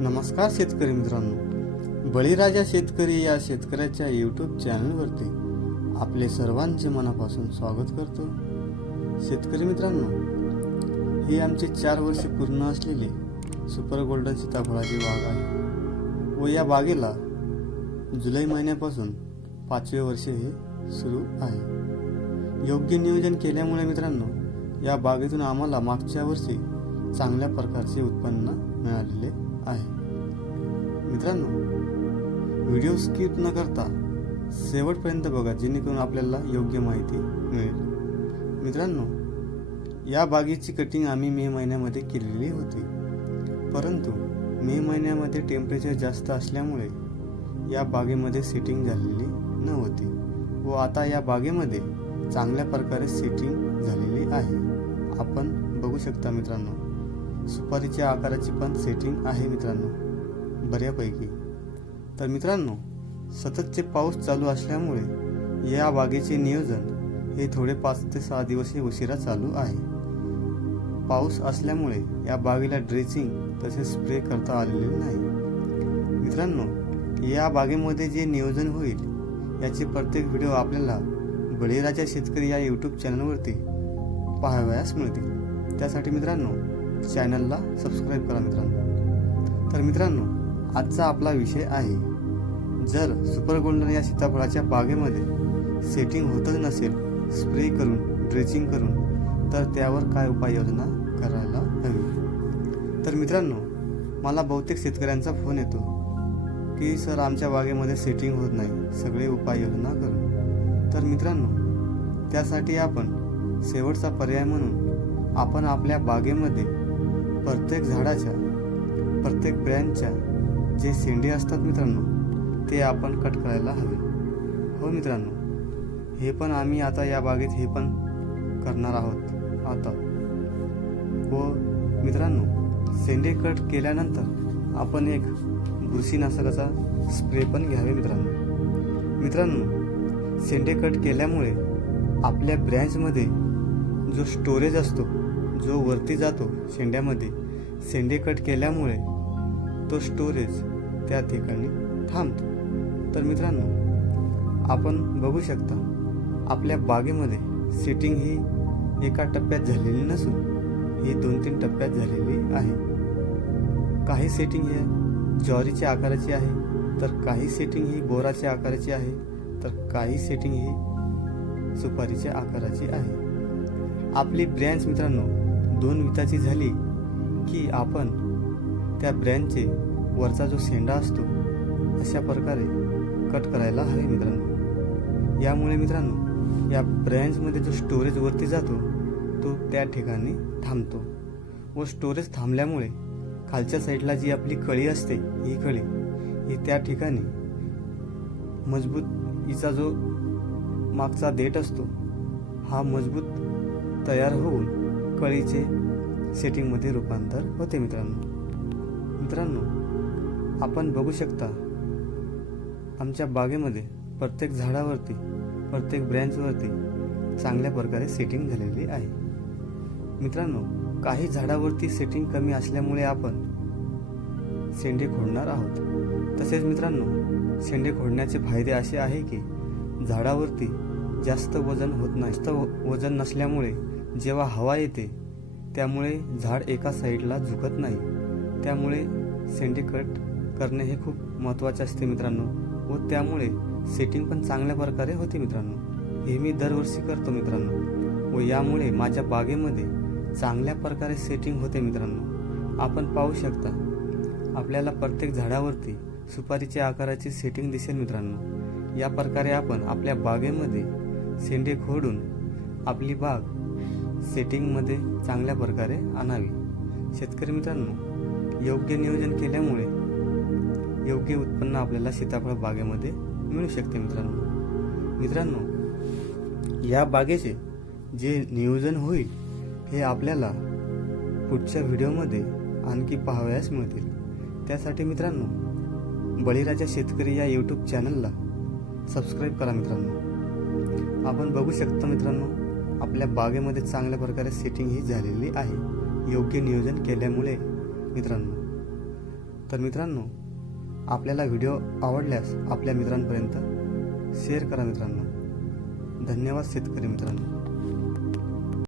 नमस्कार शेतकरी मित्रांनो, बळीराजा शेतकरी या शेतकऱ्याच्या यूट्यूब चॅनलवरती आपले सर्वांचे मनापासून स्वागत करतो। शेतकरी मित्रांनो, ही आमची 4 वर्षे पूर्ण असलेली सुपर गोल्डन सीताफळाची बाग आहे व या बागेला जुलै महिन्यापासून 5वे वर्ष हे सुरू आहे। योग्य नियोजन केल्यामुळे मित्रांनो या बागेतून आम्हाला मागच्या वर्षी चांगल्या प्रकारचे उत्पन्न मिळालेले आहे। मित्रांनो, व्हिडिओ स्किप न करता शेवटपर्यंत बघा, जेणेकरून आपल्याला योग्य माहिती मिळेल। मित्रांनो, या बागेची कटिंग आम्ही मे महिन्यामध्ये केलेली होती, परंतु मे महिन्यामध्ये टेम्परेचर जास्त असल्यामुळे या बागेमध्ये सेटिंग झालेली नव्हती व आता या बागेमध्ये चांगल्या प्रकारे सेटिंग झालेली आहे। आपण बघू शकता मित्रांनो, सुपारीच्या आकाराची पण सेटिंग आहे मित्रांनो बऱ्यापैकी। तर मित्रांनो, सततचे पाऊस चालू असल्यामुळे या बागेचे नियोजन हे थोडे 5 ते 6 दिवस उशिरा चालू आहे। पाऊस असल्यामुळे या बागेला ड्रेसिंग तसेच स्प्रे करता आलेले नाही। मित्रांनो, या बागेमध्ये जे नियोजन होईल याचे प्रत्येक व्हिडिओ आपल्याला बळीराजा शेतकरी या यूट्यूब चॅनलवरती पाहावयास मिळतील। त्यासाठी मित्रांनो चॅनलला सबस्क्राईब करा मित्रांनो। तर मित्रांनो, आजचा आपला विषय आहे, जर सुपर गोल्डन या सीताफळाच्या बागेमध्ये सेटिंग होतच नसेल स्प्रे करून ड्रेसिंग करून, तर त्यावर काय उपाययोजना करायला हवी। तर मित्रांनो, मला बहुतेक शेतकऱ्यांचा फोन येतो की सर आमच्या बागेमध्ये सेटिंग होत नाही, सगळे उपाययोजना करून। तर मित्रांनो, त्यासाठी आपण शेवटचा पर्याय म्हणून आपण आपल्या बागेमध्ये प्रत्येक झाडाच्या प्रत्येक ब्रँचच्या जे शेंडे असतात मित्रांनो, ते आपण कट करायला हवे। हो मित्रांनो, हे पण आम्ही आता या बागेत हे पण करणार आहोत आता। व मित्रांनो, शेंडे कट केल्यानंतर आपण एक बुरशीनाशकाचा स्प्रे पण घ्यावे मित्रांनो। मित्रांनो, शेंडे कट केल्यामुळे आपल्या ब्रँचमध्ये जो स्टोरेज असतो, जो वरती जातो शेंड्यामध्ये, शेंडे कट केल्यामुळे तो स्टोरेज त्या ठिकाणी थांबतो। तर मित्रांनो, आपण बघू शकता आपल्या बागेमध्ये सेटिंग ही एका टप्प्यात झालेली नसून ही 2-3 टप्प्यात झालेली आहे। काही सेटिंग ही ज्वारीच्या आकाराची आहे, तर काही सेटिंग ही बोराच्या आकाराची आहे, तर काही सेटिंग ही सुपारीच्या आकाराची आहे। आपली ब्रँच मित्रांनो 2 विताची झाली की आपण त्या ब्रँचचे वरचा जो शेंडा असतो अशा प्रकारे कट करायला हवे मित्रांनो। यामुळे मित्रांनो या ब्रँचमध्ये जो स्टोरेज वरती जातो तो त्या ठिकाणी थांबतो व स्टोरेज थांबल्यामुळे खालच्या साईडला जी आपली कळी असते, ही कळी ही त्या ठिकाणी मजबूत, हिचा जो मागचा देठ असतो हा मजबूत तयार होऊन कळीचे सेटिंगमध्ये रूपांतर होते मित्रांनो। मित्रांनो, आपण बघू शकता आमच्या बागेमध्ये प्रत्येक झाडावरती प्रत्येक ब्रँचवरती चांगल्या प्रकारे सेटिंग झालेली आहे। मित्रांनो, काही झाडावरती सेटिंग कमी असल्यामुळे आपण शेंडे खोडणार आहोत। तसेच मित्रांनो, शेंडे खोडण्याचे फायदे असे आहे की झाडावरती जास्त वजन होत नाही। जास्त वजन नसल्यामुळे जेव्हा हवा येते त्यामुळे झाड एका साईडला झुकत नाही, त्यामुळे शेंडे कट करणे हे खूप महत्त्वाचे असते मित्रांनो व त्यामुळे सेटिंग पण चांगल्या प्रकारे होते मित्रांनो। हे मी दरवर्षी करतो मित्रांनो व यामुळे माझ्या बागेमध्ये चांगल्या प्रकारे सेटिंग होते मित्रांनो। आपण पाहू शकता आपल्याला प्रत्येक झाडावरती सुपारीच्या आकाराची सेटिंग दिसेल मित्रांनो। या प्रकारे आपण आपल्या बागेमध्ये शेंडे खोडून आपली बाग सेटिंगमध्ये चांगल्या प्रकारे आणावी। शेतकरी मित्रांनो, योग्य नियोजन केल्यामुळे योग्य उत्पन्न आपल्याला सीताफळ बागेमध्ये मिळू शकते मित्रांनो, या बागेचे जे नियोजन होईल हे आपल्याला पुढच्या व्हिडिओमध्ये आणखी पाहावयास मिळतील। त्यासाठी मित्रांनो बळीराजा शेतकरी या यूट्यूब चॅनलला सबस्क्राईब करा मित्रांनो। आपण बघू शकता मित्रांनो, आपल्या बागेमध्ये चांगल्या प्रकारे सेटिंग ही झालेली आहे योग्य नियोजन केल्यामुळे मित्रांनो। तर मित्रांनो, आपल्याला व्हिडिओ आवडल्यास आपल्या मित्रांपर्यंत शेअर करा मित्रांनो. धन्यवाद शेतकरी मित्रांनो.